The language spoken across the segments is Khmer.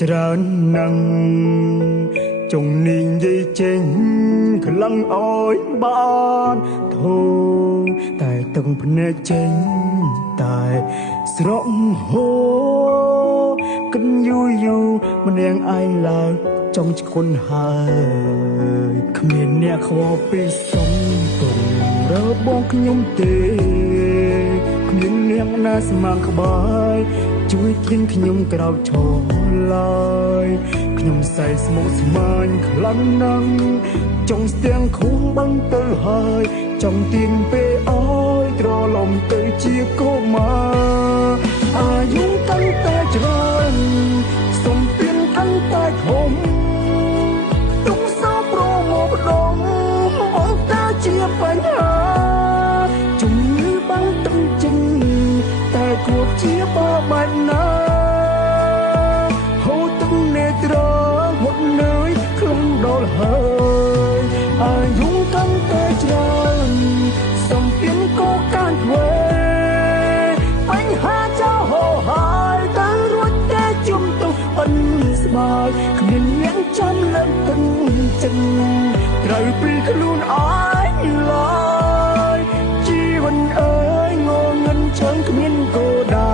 ច្រើនណាស់ចង់នាងនិយាយចេញខ្លាំងអើយបានធូរតែទឹកភ្នែកចេញតែស្រក់ហូរគិនយូរម្នាក់ឯងឡើងចង់ឈ្គន់ហើយគ្មានអ្នកខ្វល់ពីសុំទុំរើបងខ្ញុំទេគ្មានអ្នកណាស្មានក្បាយជួយទាញខ្ញុំក្រោកឈរឡើយខ្ញុំសែស្មុគស្មាញខ្លាំងណាស់ចង់ស្ទាំងខួងបឹងទៅហើយចង់ទាញពេលអើយត្រឡំទៅជាកុមារអាយុកាន់តែច្រើនសុំទានកាន់តែធំទុកសោប្រមកម្ដងអងតាជាបញ្ហាជំងឺបាំងទឹកចិនតែគួរជាបបាច់ណាហូរទឹកនេត្រហត់នឿយខ្លួនដល់ហើយអាយុកាន់តែច្រើនសំពៀនក៏កានធ្វើបញ្ហាចោលហោហើយតែរួចតែជុំទៅអិនស្បាយគ្មានអ្នកចាំលើកទឹកចិនត្រូវពីខ្លួនអើយឡើយជីវិតអើយងងឹនជើងគ្មានគោលដៅ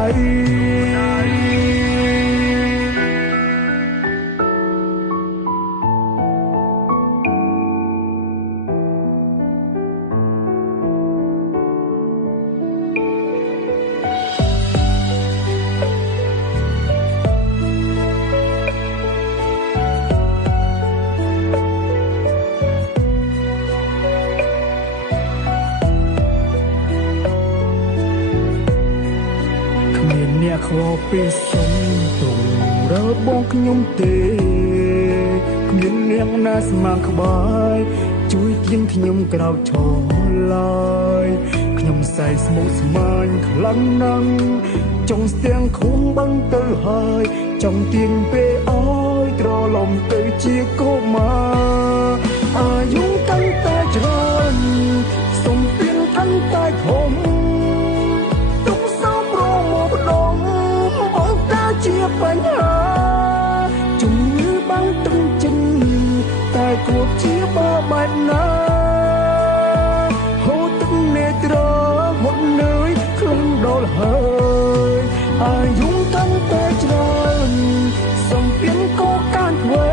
អ្នកខ្វល់ពីសុំទុំរើបងខ្ញុំទេគ្មានអ្នកណាស្មានក្បាយជួយទាញខ្ញុំក្រោកឈរឡើយខ្ញុំសែស្មុគស្មាញខ្លាំងណាស់ចង់ស្ទាំងខួងបឹងទៅហើយចង់ទាញពេលអើយត្រឡំទៅជាកុមារអាយុកាន់តែច្រើនសុំទានកាន់តែធំជាបញ្ហាជំងឺបាំងទឹកចិនតែគួរជាបបាច់ណាហូរទឹកនេត្រហត់នឿយខ្លួនដល់ហើយអាយុកាន់តែច្រើនសំពៀនក៏កានធ្វើ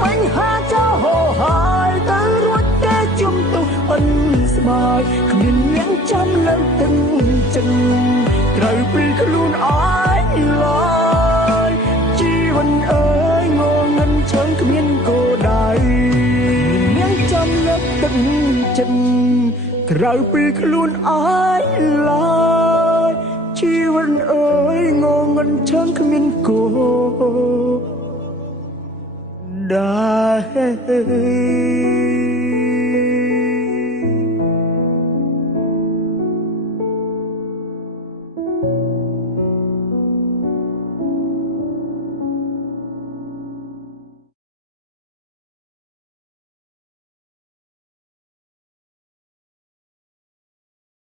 បញ្ហាចោលហោហើយតែរួចតែជុំទៅអិនស្បាយគ្មានអ្នកចាំលើកទឹកចិនត្រូវពីខ្លួនអើយឡើយជីវិតអើយងងឹនជើងគ្មានគោលដៅអ្នកចាំលើកទឹកចិនក្រៅពីខ្លួនអើយឡើយជីវិតអើយងងឹនជើងគ្មានគោលដៅ